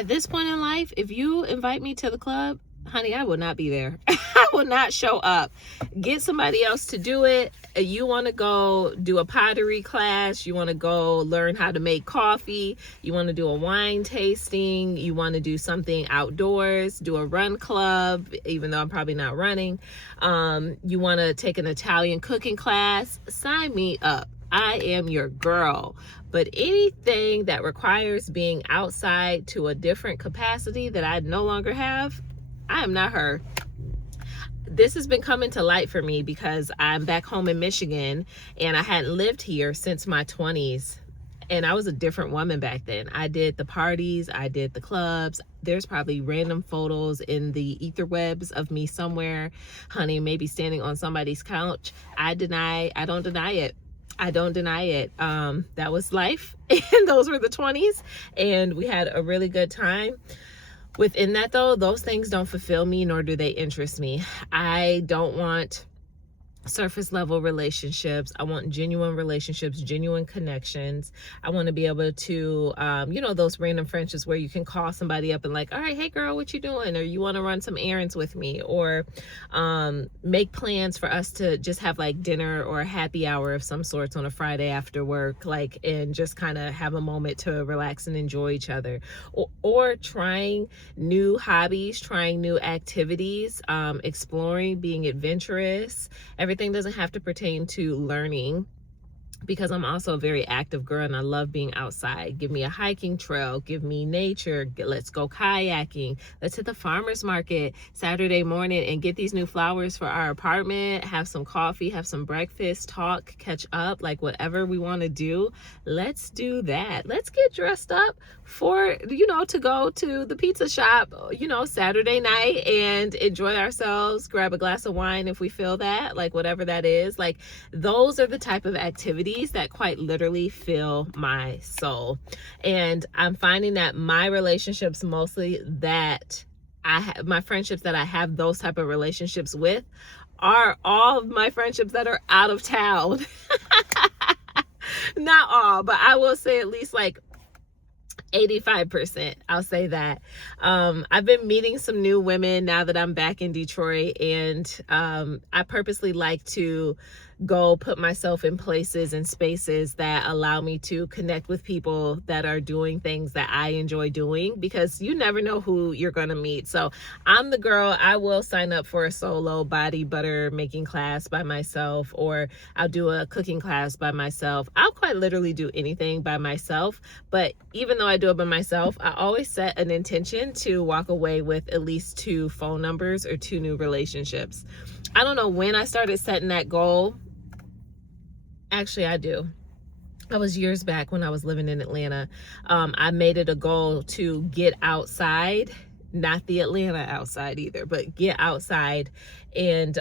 At this point in life, if you invite me to the club, honey, I will not be there. I will not show up. Get somebody else to do it. You want to go do a pottery class. You want to go learn how to make coffee. You want to do a wine tasting. You want to do something outdoors, do a run club, even though I'm probably not running. You want to take an Italian cooking class. Sign me up. I am your girl. But anything that requires being outside to a different capacity that I no longer have, I am not her. This has been coming to light for me because I'm back home in Michigan and I hadn't lived here since my 20s. And I was a different woman back then. I did the parties, I did the clubs. There's probably random photos in the etherwebs of me somewhere, honey, maybe standing on somebody's couch. I don't deny it. I don't deny it. That was life. And those were the 20s. And we had a really good time. Within that, though, those things don't fulfill me, nor do they interest me. I don't want surface level relationships. I want genuine relationships, genuine connections. I want to be able to, those random friendships where you can call somebody up and like, all right, hey girl, what you doing? Or you want to run some errands with me, or make plans for us to just have like dinner or a happy hour of some sorts on a Friday after work, like, and just kind of have a moment to relax and enjoy each other, or trying new hobbies, trying new activities, exploring, being adventurous. Everything doesn't have to pertain to learning, because I'm also a very active girl and I love being outside. Give me a hiking trail, give me nature, let's go kayaking, let's hit the farmer's market Saturday morning and get these new flowers for our apartment, have some coffee, have some breakfast, talk, catch up, like whatever we want to do. Let's do that. Let's get dressed up for, to go to the pizza shop, Saturday night and enjoy ourselves, grab a glass of wine if we feel that, like whatever that is. Like, those are the type of activities that quite literally fill my soul. And I'm finding that my relationships, mostly that my friendships that I have those type of relationships with, are all of my friendships that are out of town. Not all, but I will say at least like 85%. I'll say that. I've been meeting some new women now that I'm back in Detroit, and I purposely like to go put myself in places and spaces that allow me to connect with people that are doing things that I enjoy doing, because you never know who you're going to meet. So I'm the girl, I will sign up for a solo body butter making class by myself, or I'll do a cooking class by myself. I'll quite literally do anything by myself. But even though I do it by myself, I always set an intention to walk away with at least 2 phone numbers or 2 new relationships. I don't know when I started setting that goal. Actually, I do. I was years back when I was living in Atlanta. I made it a goal to get outside, not the Atlanta outside either, but get outside and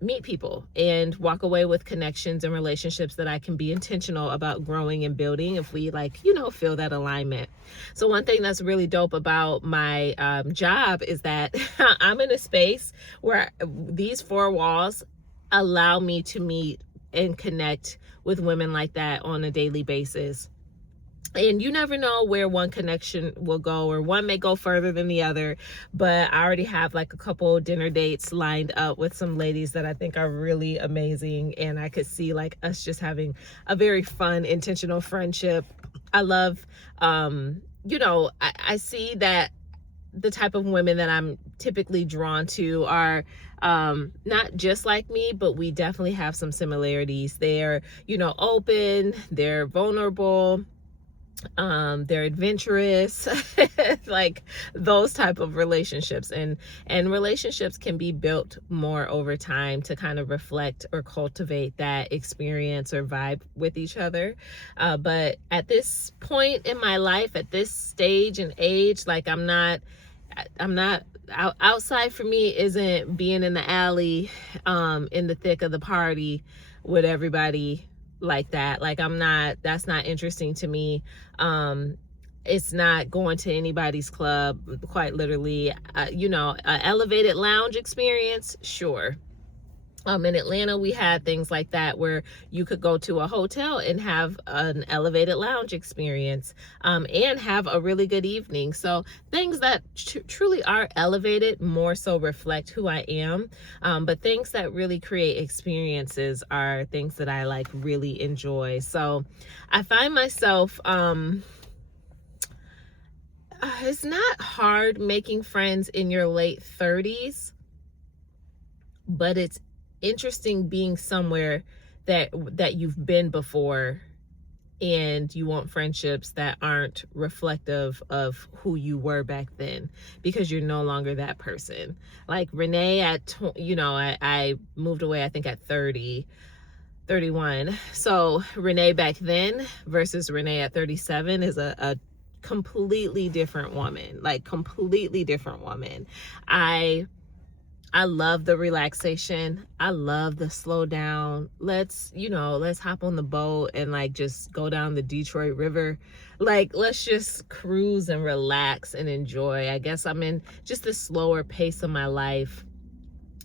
meet people and walk away with connections and relationships that I can be intentional about growing and building if we feel that alignment. So one thing that's really dope about my job is that I'm in a space where these 4 walls allow me to meet and connect with women like that on a daily basis. And you never know where one connection will go, or one may go further than the other. But I already have like a couple dinner dates lined up with some ladies that I think are really amazing. And I could see like us just having a very fun, intentional friendship. I love, I see that the type of women that I'm typically drawn to are not just like me, but we definitely have some similarities. They're, open, they're vulnerable, they're adventurous, like those type of relationships. And relationships can be built more over time to kind of reflect or cultivate that experience or vibe with each other. But at this point in my life, at this stage and age, like I'm not outside for me isn't being in the alley, in the thick of the party with everybody like that. Like that's not interesting to me. It's not going to anybody's club, quite literally. An elevated lounge experience, sure. In Atlanta, we had things like that where you could go to a hotel and have an elevated lounge experience, and have a really good evening. So things that truly are elevated more so reflect who I am. But things that really create experiences are things that I like really enjoy. So I find myself, it's not hard making friends in your late 30s, but it's interesting being somewhere that you've been before, and you want friendships that aren't reflective of who you were back then, because you're no longer that person. Like Renee I moved away, I think at 31. So Renee back then versus Renee at 37 is a completely different woman, like completely different woman. I love the relaxation. I love the slow down. Let's hop on the boat and like just go down the Detroit River. Like, let's just cruise and relax and enjoy. I guess I'm in just the slower pace of my life.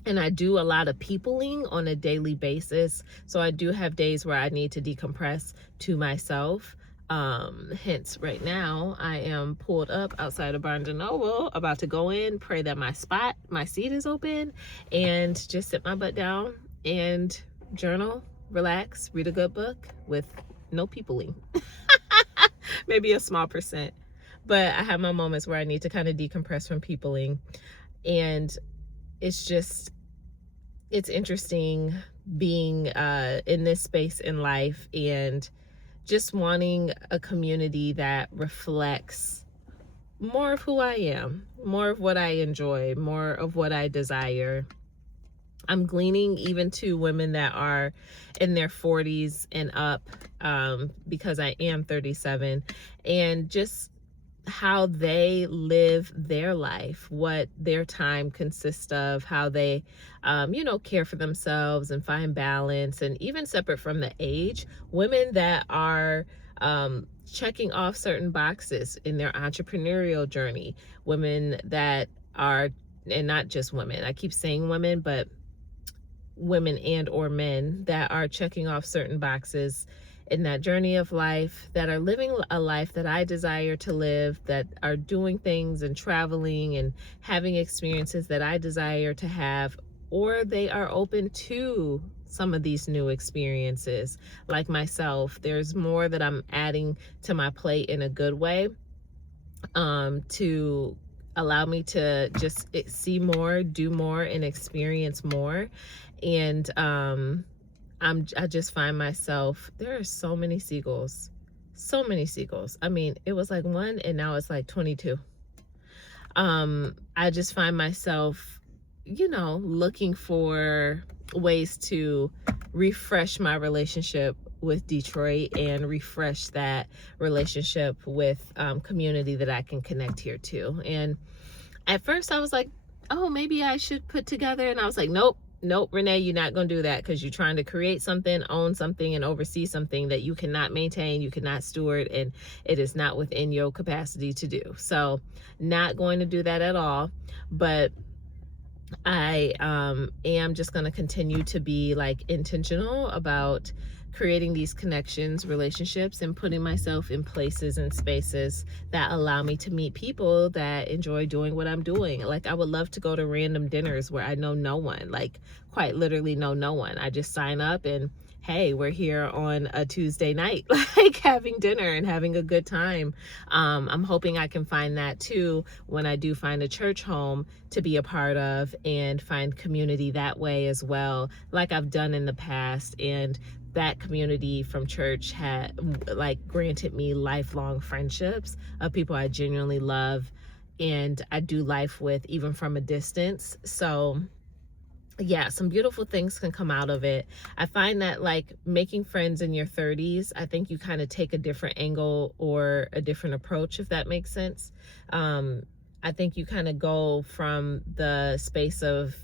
And I do a lot of peopling on a daily basis. So I do have days where I need to decompress to myself. Hence right now I am pulled up outside of Barnes & Noble, about to go in, pray that my seat is open, and just sit my butt down and journal, relax, read a good book with no peopling. Maybe a small percent, but I have my moments where I need to kind of decompress from peopling. And it's interesting being in this space in life, and just wanting a community that reflects more of who I am, more of what I enjoy, more of what I desire. I'm gleaning even to women that are in their 40s and up, because I am 37, and just how they live their life, what their time consists of, how they, care for themselves and find balance. And even separate from the age, women that are checking off certain boxes in their entrepreneurial journey, women that are, and not just women, I keep saying women, but women and or men that are checking off certain boxes in that journey of life, that are living a life that I desire to live, that are doing things and traveling and having experiences that I desire to have, or they are open to some of these new experiences. Like myself, there's more that I'm adding to my plate in a good way, to allow me to just see more, do more, and experience more. And I just find myself, there are so many seagulls. I mean, it was like one and now it's like 22. I just find myself, looking for ways to refresh my relationship with Detroit and refresh that relationship with community that I can connect here to. And at first I was like, oh, maybe I should put together, and I was like, nope, Renee, you're not going to do that, because you're trying to create something, own something, and oversee something that you cannot maintain, you cannot steward, and it is not within your capacity to do. So not going to do that at all. But I am just going to continue to be like intentional about creating these connections, relationships, and putting myself in places and spaces that allow me to meet people that enjoy doing what I'm doing. Like, I would love to go to random dinners where I know no one, like quite literally know no one. I just sign up and, hey, we're here on a Tuesday night, like having dinner and having a good time. I'm hoping I can find that too when I do find a church home to be a part of, and find community that way as well, like I've done in the past. And that community from church had like granted me lifelong friendships of people I genuinely love and I do life with, even from a distance. So yeah, some beautiful things can come out of it. I find that like making friends in your 30s, I think you kind of take a different angle or a different approach, if that makes sense. I think you kind of go from the space of,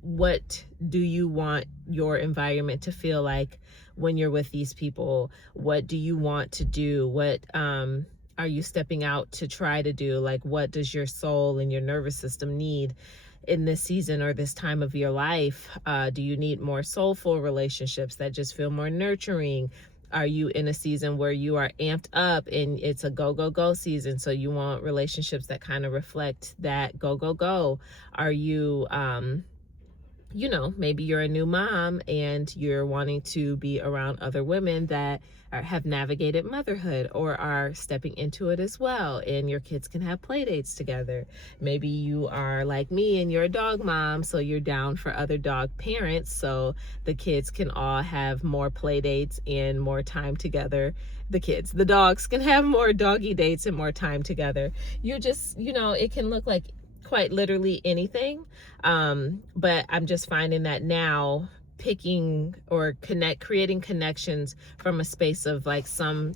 what do you want your environment to feel like when you're with these people? What do you want to do? What are you stepping out to try to do? Like, what does your soul and your nervous system need? in this season or this time of your life? Do you need more soulful relationships that just feel more nurturing? Are you in a season where you are amped up and it's a go, go, go season? So you want relationships that kind of reflect that go, go, go. Are you, you know, maybe you're a new mom and you're wanting to be around other women that have navigated motherhood or are stepping into it as well, and your kids can have play dates together. Maybe you are like me and you're a dog mom, so you're down for other dog parents, so the kids can all have more play dates and more time together. The dogs can have more doggy dates and more time together. You just, you know, it can look like quite literally anything. But I'm just finding that now picking or creating connections from a space of like some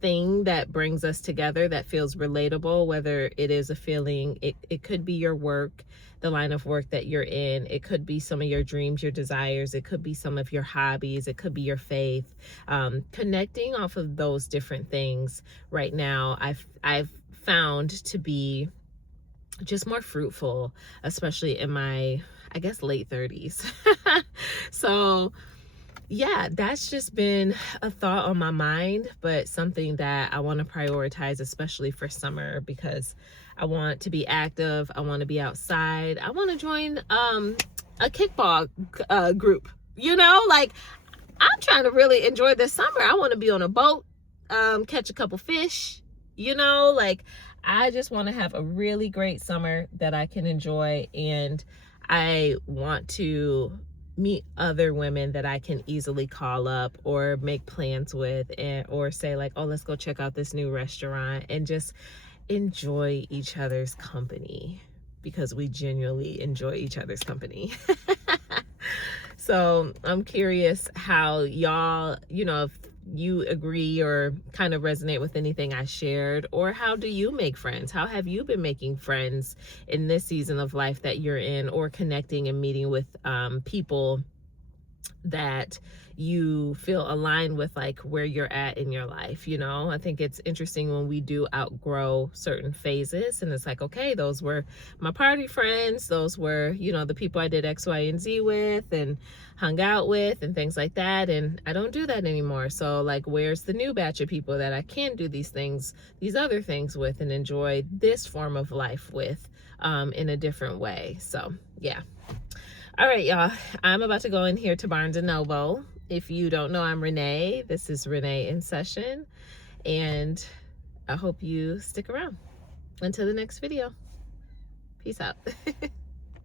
thing that brings us together that feels relatable, whether it is a feeling, it could be your work, the line of work that you're in, it could be some of your dreams, your desires, it could be some of your hobbies, it could be your faith. Connecting off of those different things right now, I've found to be just more fruitful, especially in my, I guess, late 30s. So yeah, that's just been a thought on my mind, but something that I want to prioritize, especially for summer, because I want to be active. I want to be outside. I want to join a kickball group, you know, like I'm trying to really enjoy this summer. I want to be on a boat, catch a couple fish, you know, like I just want to have a really great summer that I can enjoy. And I want to meet other women that I can easily call up or make plans with, and or say like, oh, let's go check out this new restaurant, and just enjoy each other's company, because we genuinely enjoy each other's company. So I'm curious how y'all, you know, if you agree or kind of resonate with anything I shared, or how do you make friends? How have you been making friends in this season of life that you're in, or connecting and meeting with people that you feel aligned with, like where you're at in your life? You know, I think it's interesting when we do outgrow certain phases, and it's like, okay, those were my party friends, those were, you know, the people I did X, Y, and Z with and hung out with and things like that, and I don't do that anymore. So like, where's the new batch of people that I can do these things, these other things with, and enjoy this form of life with in a different way? So yeah. All right, y'all, I'm about to go in here to Barnes & Noble. If you don't know, I'm Renee. This is Renee in Session, and I hope you stick around until the next video. Peace out.